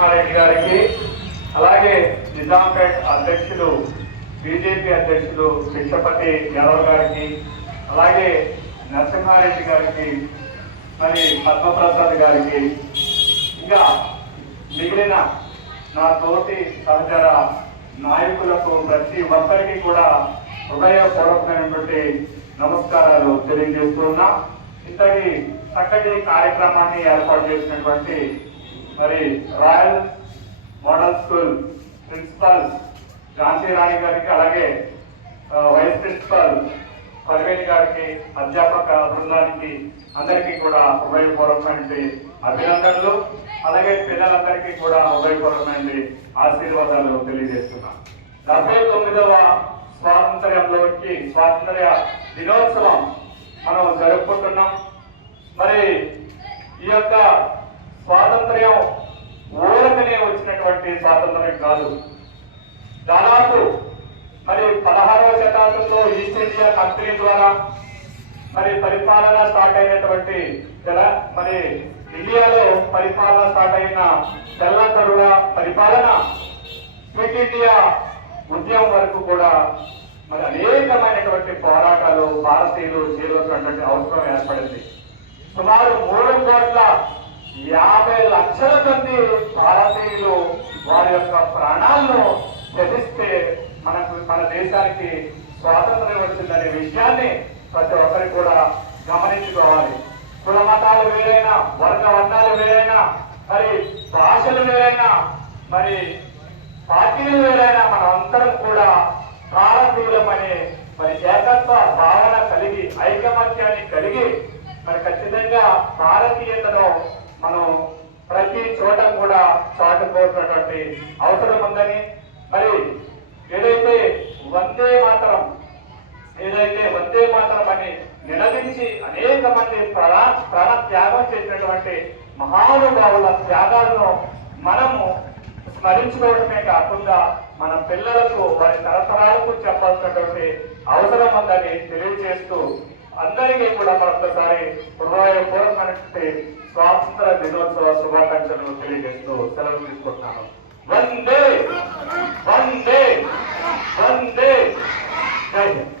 నరసింహారెడ్డి గారికి, అలాగే నిజాంపేట్ అధ్యక్షులు బీజేపీ అధ్యక్షులు భిక్షపతి యాదవ్ గారికి, అలాగే నరసింహారెడ్డి గారికి, మరి పద్మప్రసాద్ గారికి, ఇంకా మిగిలిన నా తోటి సహచర నాయకులకు ప్రతి ఒక్కరికి కూడా హృదయపూర్వకమైనటువంటి నమస్కారాలు తెలియజేస్తున్నా. ఇంతటి చక్కటి కార్యక్రమాన్ని ఏర్పాటు చేసినటువంటి మరి Royal Model School principal Jhansi Rani గారికి, అలాగే వైస్ ప్రిన్సిపాల్ పర్వేణి గారికి, అధ్యాపక బృందానికి అందరికీ కూడా హృదయపూర్వకమైన అభినందనలు, అలాగే పిల్లలందరికీ కూడా హృదయపూర్వకమైన ఆశీర్వాదాలు తెలియజేస్తున్నాం. 79వ స్వాతంత్ర్యంలోకి స్వాతంత్ర్య దినోత్సవం మనం జరుపుకుంటున్నాం. మరి ఈ యొక్క స్వాతంత్ర్యం ఊరకనే వచ్చినటువంటి స్వాతంత్ర్యం కాదు. దాదాపు మరి 16వ శతాబ్దంలో ఈస్ట్ ఇండియా కంపెనీ ద్వారా మరి పరిపాలన స్టార్ట్ అయినటువంటి మరి ఇండియాలో పరిపాలన స్టార్ట్ అయిన తెల్లదొరల పరిపాలన క్విట్ ఇండియా ఉద్యమం వరకు కూడా మరి అనేకమైనటువంటి పోరాటాలు భారతీయులు చేయాల్సినటువంటి అవసరం ఏర్పడింది. సుమారు 3,50,00,000 మంది భారతీయులు వారి యొక్క ప్రాణాలను త్యజిస్తే మన దేశానికి స్వాతంత్ర్యం వచ్చిందనే విషయాన్ని ప్రతి ఒక్కరికి కూడా గమనించుకోవాలి. కుల మతాలు వేరైనా, వర్గ వర్ణాలు వేరైనా, మరి భాషలు వేరైనా, మరి పార్టీలు వేరైనా, మనమందరం కూడా భారతీయులమనే మరి ఏకత్వ భావన కలిగి, ఐకమత్యాన్ని కలిగి మరి ఖచ్చితంగా భారతీయతను మనం ప్రతి చోట కూడా చాటుకోవాల్సినటువంటి అవసరం ఉందని, మరి ఏదైతే వందే మాతరం అని నిలదించి అనేక మంది ప్రాణ త్యాగం చేసినటువంటి మహానుభావుల త్యాగాలను మనము స్మరించుకోవడమే కాకుండా మన పిల్లలకు వారి తరతరాలకు చెప్పాల్సినటువంటి అవసరం ఉందని తెలియజేస్తూ అందరికీ కూడా మరొకసారి హృదయపూర్వకమైనటువంటి స్వాతంత్ర దినోత్సవ శుభాకాంక్షలు తెలియజేస్తూ సెలవు తీసుకుంటున్నాను. వందే వందే వందే జై హింద్.